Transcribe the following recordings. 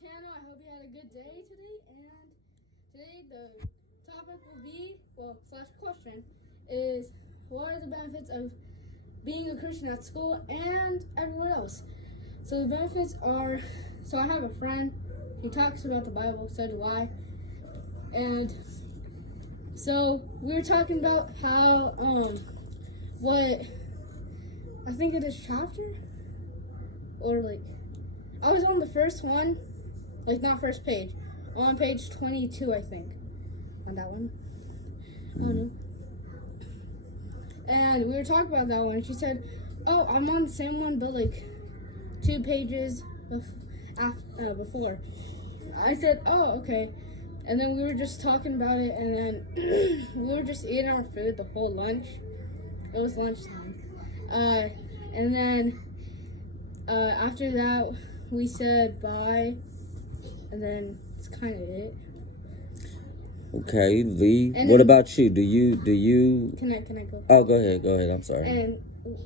channel. I hope you had a good day today. And today the topic will be, slash question is, what are the benefits of being a Christian at school and everywhere else? So the benefits are, so I have a friend, he talks about the Bible, so do I. And so we were talking about how, what, I think it is chapter, or like, I was on the first one, like not first page, on page 22, I think, on that one. I don't know. And we were talking about that one, and she said, oh, I'm on the same one, but like 2 pages before. I said, oh, okay. And then we were just talking about it, and then we were just eating our food the whole lunch. It was lunchtime. And then after that, we said bye, and then it's kind of it. Okay, Lee. And what about you? Do you? Can I go? Oh, go ahead. I'm sorry. And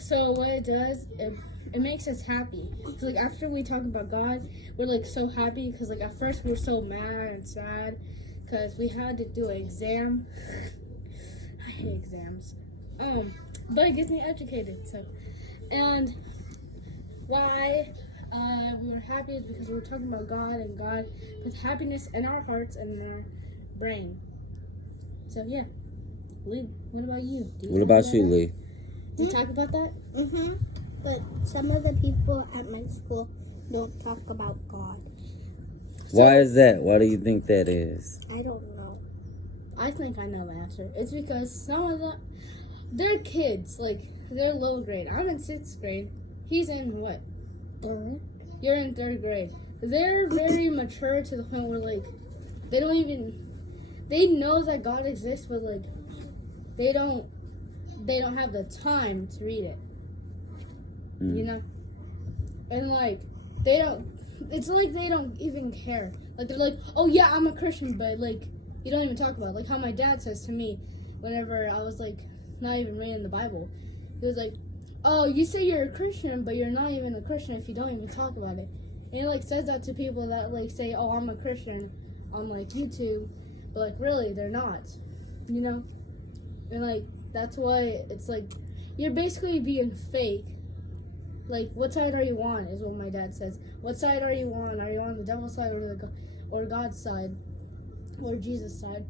so what it does, it makes us happy. So like after we talk about God, we're like so happy because like at first we were so mad and sad because we had to do an exam. I hate exams. But it gets me educated. So, and why we were happy is because we were talking about God, and God puts happiness in our hearts and in our brain. So yeah, Lee, what about you? What about you, Lee? Do you talk about that? But some of the people at my school don't talk about God. Why is that? Why do you think that is? I don't know. I think I know the answer. It's because some of them, they're kids, like they're low grade. I'm in 6th grade. He's in what? 3rd. You're in 3rd grade. They're very mature to the point where like they don't even, they know that God exists, but like they don't have the time to read it. You know? And like they don't, it's like they don't even care. Like they're like, oh yeah, I'm a Christian, but like you don't even talk about it. Like how my dad says to me whenever I was like not even reading the Bible. He was like, oh, you say you're a Christian, but you're not even a Christian if you don't even talk about it. And he like says that to people that like say, oh, I'm a Christian on like YouTube, but like really they're not, you know? And like that's why it's like you're basically being fake. Like, what side are you on is what my dad says. What side are you on? Are you on the devil's side or God's side or Jesus' side?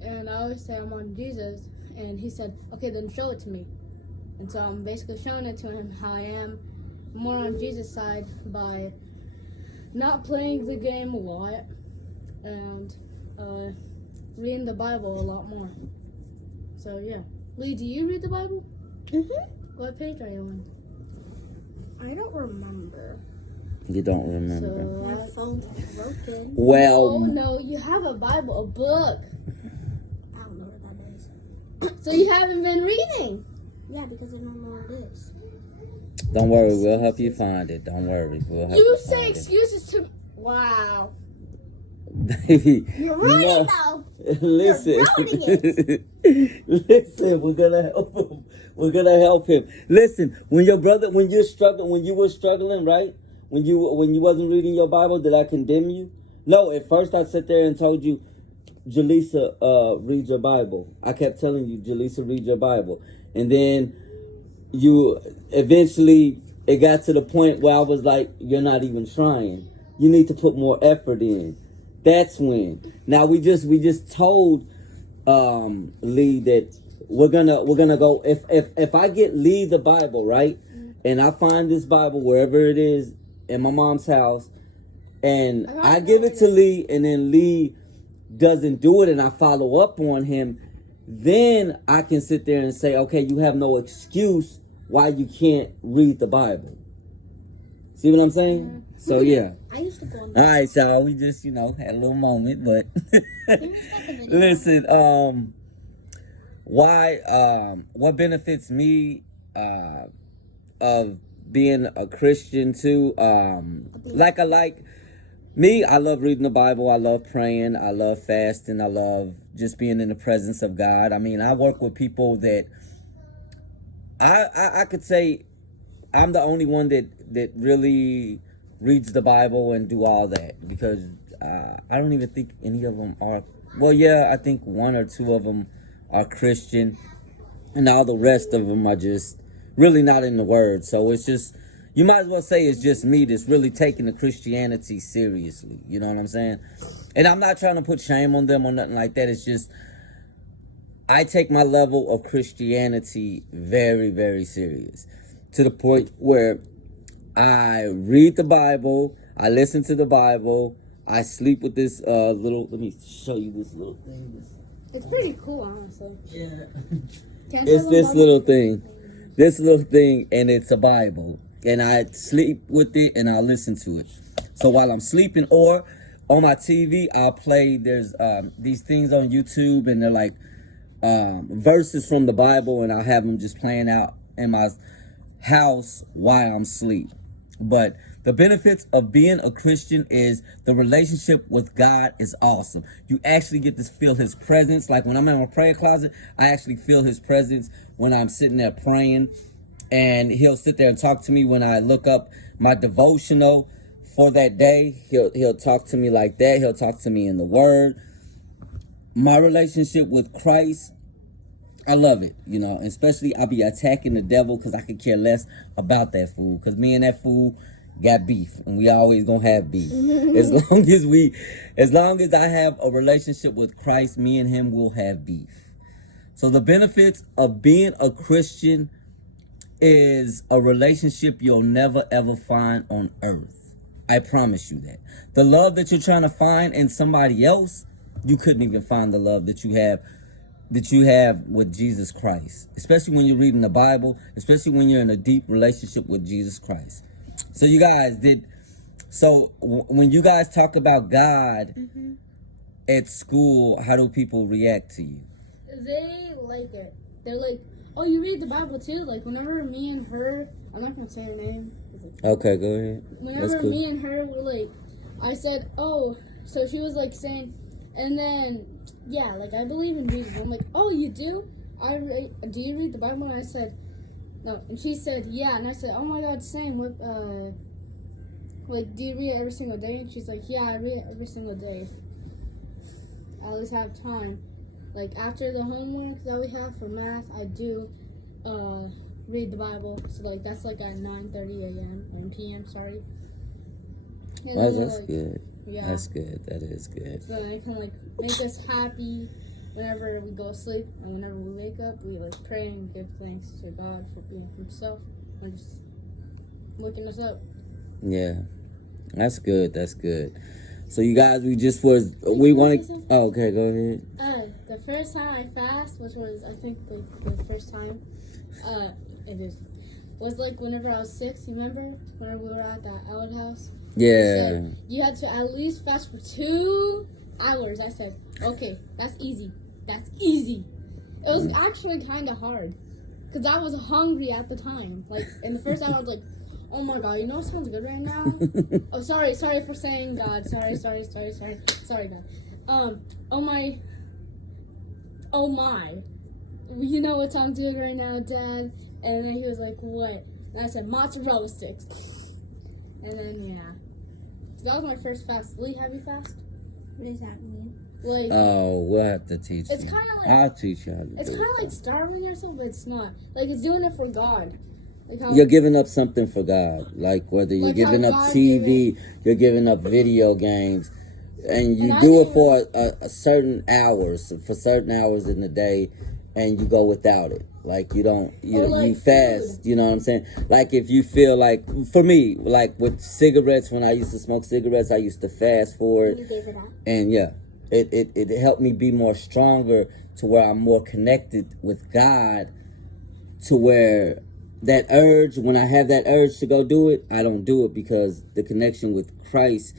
And I always say I'm on Jesus, and he said, okay, then show it to me. And so I'm basically showing it to him how I am more on Jesus' side by not playing the game a lot and reading the Bible a lot more. So yeah. Lee, do you read the Bible? What page are you on? I don't remember. You don't remember. So, My phone's broken. Well, oh no, you have a Bible, a book. I don't know what that is. So you haven't been reading. Yeah, because I don't know what it is. don't worry. We'll help you find it. Don't worry. We'll help You you say find excuses to. Wow. it. Baby, You're ruining no. it though. Listen, ruining listen, we're gonna help him. We're gonna help him. Listen, when your brother, when you were struggling, right? When you wasn't reading your Bible, did I condemn you? No. At first, I sat there and told you, Jaleesa, read your Bible. I kept telling you, Jaleesa, read your Bible, and then you eventually it got to the point where I was like, you're not even trying. You need to put more effort in. That's when. Now we just told Lee that we're gonna go if I get Lee the Bible, right? And I find this Bible wherever it is in my mom's house, and I give it to Lee, and then Lee doesn't do it, and I follow up on him, then I can sit there and say, okay, you have no excuse why you can't read the Bible. See what I'm saying? So yeah. I used to go on All right, y'all. We just, had a little moment, but listen. What benefits me of being a Christian too? Me, I love reading the Bible. I love praying. I love fasting. I love just being in the presence of God. I mean, I work with people that I could say I'm the only one that really reads the Bible and do all that, because I don't even think any of them are. Well, yeah, I think one or two of them are Christian, and all the rest of them are just really not in the Word. So it's just, you might as well say it's just me that's really taking the Christianity seriously. You know what I'm saying? And I'm not trying to put shame on them or nothing like that. It's just, I take my level of Christianity very, very serious, to the point where I read the Bible, I listen to the Bible, I sleep with this little, let me show you this little thing. It's pretty cool, honestly. Yeah. Can't It's tell this them little thing. This little thing, and it's a Bible. And I sleep with it and I listen to it. So while I'm sleeping, or on my TV, I'll play, there's these things on YouTube, and they're like verses from the Bible, and I'll have them just playing out in my house while I'm asleep. But the benefits of being a Christian is the relationship with God is awesome. You actually get to feel his presence. Like when I'm in my prayer closet, I actually feel his presence when I'm sitting there praying. And he'll sit there and talk to me when I look up my devotional for that day. He'll talk to me like that. He'll talk to me in the Word. My relationship with Christ, I love it, you know, especially I'll be attacking the devil because I could care less about that fool, because me and that fool got beef, and we always gonna have beef. As long as I have a relationship with Christ, me and him will have beef. So the benefits of being a Christian is a relationship you'll never ever find on earth. I promise you that. The love that you're trying to find in somebody else, you couldn't even find the love that you have with Jesus Christ, especially when you're reading the Bible, especially when you're in a deep relationship with Jesus Christ. So you guys when you guys talk about God at school, how do people react to you? They like it. They're like, oh, you read the Bible too? Like whenever me and her, I'm not going to say her name. Okay, go ahead. Whenever me and her were like, I said, oh, so she was like saying, and then, yeah, like I believe in Jesus. I'm like, oh, you do? Do you read the Bible? And I said, no. And she said, yeah. And I said, oh my God, same. What, like, do you read it every single day? And she's like, yeah, I read it every single day. I always have time. Like after the homework that we have for math, I do read the Bible. So like that's like at 9:30 a.m. and p.m. Sorry. Well, that's good. Yeah. That's good. That is good. So it can like make us happy whenever we go to sleep, and whenever we wake up, we like pray and give thanks to God for being himself and just waking us up. Yeah, that's good. That's good. So you guys, we want to. Oh, okay, go ahead. The first time I fast, which was I think like the first time, was like whenever I was 6. You remember whenever we were at that outhouse? Yeah. You had to at least fast for 2 hours. I said, okay, that's easy. That's easy. It was actually kind of hard because I was hungry at the time. Like in the first hour, I was like, oh my God, you know what sounds good right now? Oh, sorry for saying God. Sorry, God. Oh my. You know what sounds good right now, Dad? And then he was like, what? And I said, mozzarella sticks. And then, yeah. So that was my first fast. Lee, have you fast? What does that mean? Like, oh, we'll have to teach you. It's kind of like, I'll teach you how to it's do kind of it. like starving yourself, but it's not. Like, it's doing it for God. Like how, You're giving up something for God. Like whether you're Like giving how up God TV, you're giving up video games, and you And I do it didn't for a certain hours, in the day, and you go without it. Like you don't, Or like you fast. food. You know what I'm saying? Like if you feel like, for me, like with cigarettes, when I used to smoke cigarettes, I used to fast for it, You gave it up. and yeah, it helped me be more stronger to where I'm more connected with God, to where that urge, when I have that urge to go do it, I don't do it because the connection with Christ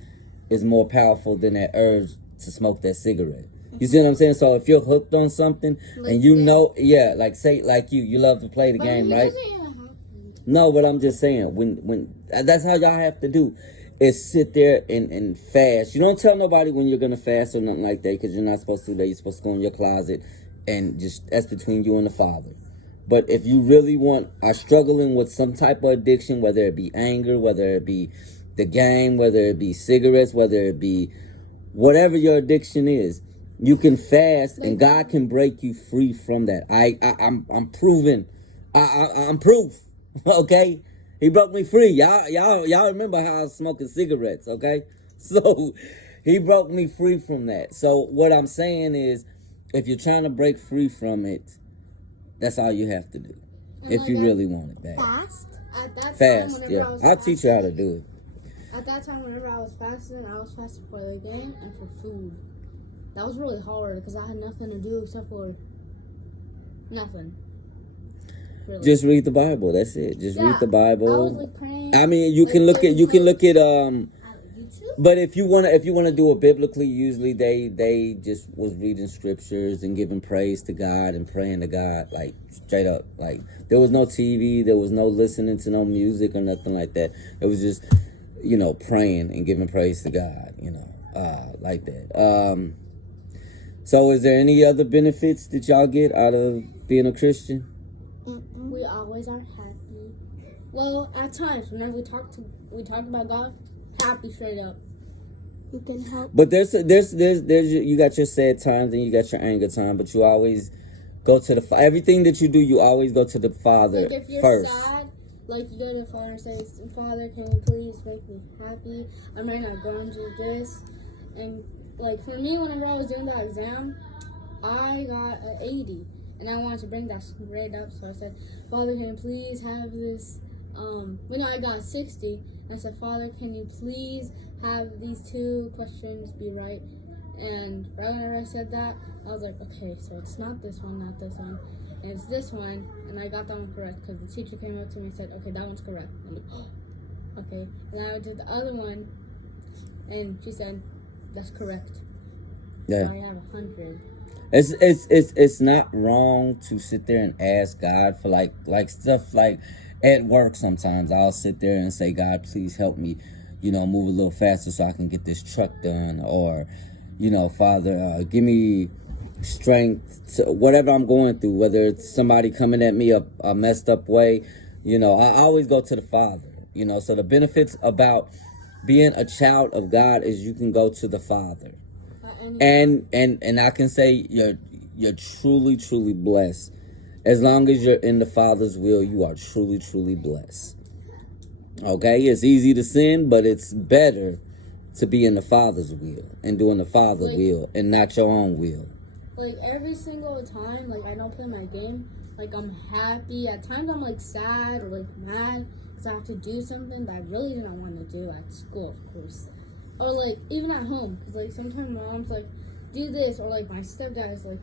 is more powerful than that urge to smoke that cigarette. You see what I'm saying? So if you're hooked on something and you know, like say, like you love to play the game, right? No, but I'm just saying, when that's how y'all have to do, is sit there and fast. You don't tell nobody when you're gonna fast or nothing like that, because you're not supposed to do that. You're supposed to go in your closet and just, that's between you and the Father. But if you really are struggling with some type of addiction, whether it be anger, whether it be the game, whether it be cigarettes, whether it be whatever your addiction is. You can fast, and God can break you free from that. I'm proven. I'm proof. Okay, He broke me free. Y'all remember how I was smoking cigarettes? Okay, so He broke me free from that. So what I'm saying is, if you're trying to break free from it, that's all you have to do. If you really want it bad. Fast? At that time, Fast, whenever yeah. I was I'll teach you how to do it. At that time, whenever I was fasting for the game and for food. That was really hard because I had nothing to do except for nothing. Really. Just read the Bible. That's it. Just read the Bible. I was like praying. I mean, you can look at YouTube. But if you wanna do it biblically, usually they just was reading scriptures and giving praise to God and praying to God, like straight up. Like there was no TV, there was no listening to no music or nothing like that. It was just, praying and giving praise to God, like that. So is there any other benefits that y'all get out of being a Christian? We always are happy. Well, at times, whenever we talk about God, happy straight up. You can help. But there's you got your sad times and you got your anger time, but you always go to everything that you do. You always go to the Father like if you're first. sad, like you go to the Father and say, "Father, can you please make me happy? I'm right now going to this." And like for me, whenever I was doing that exam, I got an 80, and I wanted to bring that grade up. So I said, "Father, can you please have this?" I got 60. I said, "Father, can you please have these 2 questions be right?" And right whenever I said that, I was like, "Okay, so it's not this one, not this one, and it's this one." And I got that one correct because the teacher came up to me and said, "Okay, that one's correct." I'm like, "Oh, okay." And I did the other one, and she said, "That's correct." Yeah. So I have 100. It's not wrong to sit there and ask God for like stuff like at work. Sometimes I'll sit there and say, "God, please help me, move a little faster so I can get this truck done," or, "Father, give me strength to whatever I'm going through, whether it's somebody coming at me a messed up way." I always go to the Father. So the benefits about being a child of God is you can go to the Father. And I can say you're truly, truly blessed. As long as you're in the Father's will, you are truly, truly blessed. Okay? It's easy to sin, but it's better to be in the Father's will and doing the Father's will and not your own will. Like every single time, like I don't play my game, like I'm happy. At times I'm like sad or like mad because I have to do something that I really didn't want to do at school, of course. Or like even at home, because like sometimes my mom's like, "Do this," or like my stepdad is like,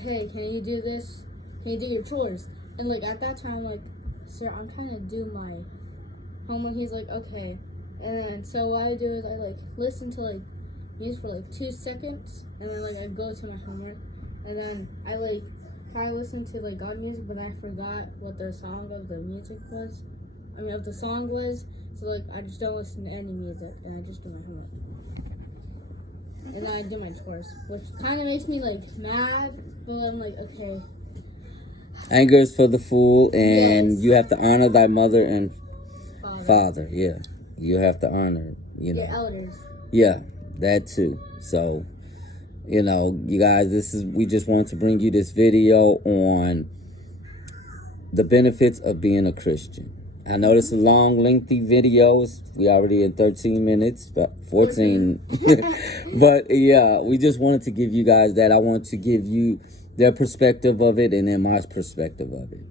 "Hey, can you do this? Can you do your chores?" And like at that time, like, "Sir, I'm trying to do my homework." He's like, "Okay." And then so what I do is I like listen to like music for like 2 seconds, and then like I go to my homework, and then I like try to listen to like God music, but I forgot what the song of the music was. Of the song was. So like I just don't listen to any music, and I just do my homework, and then I do my chores, which kind of makes me like mad, but I'm like, okay. Anger is for the fool, and Yes. you have to honor thy mother and Father. Yeah, you have to honor. Your elders. Yeah, that too. So, you guys, we just wanted to bring you this video on the benefits of being a Christian. I know this is a long, lengthy videos. We already in 13 minutes, but 14. But yeah, we just wanted to give you guys that. I want to give you their perspective of it and then my perspective of it.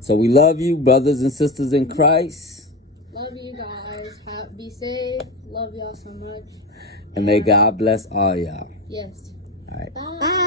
So we love you, brothers and sisters in Christ. Love you guys. Be safe. Love y'all so much. And may God bless all y'all. Yes. All right. Bye.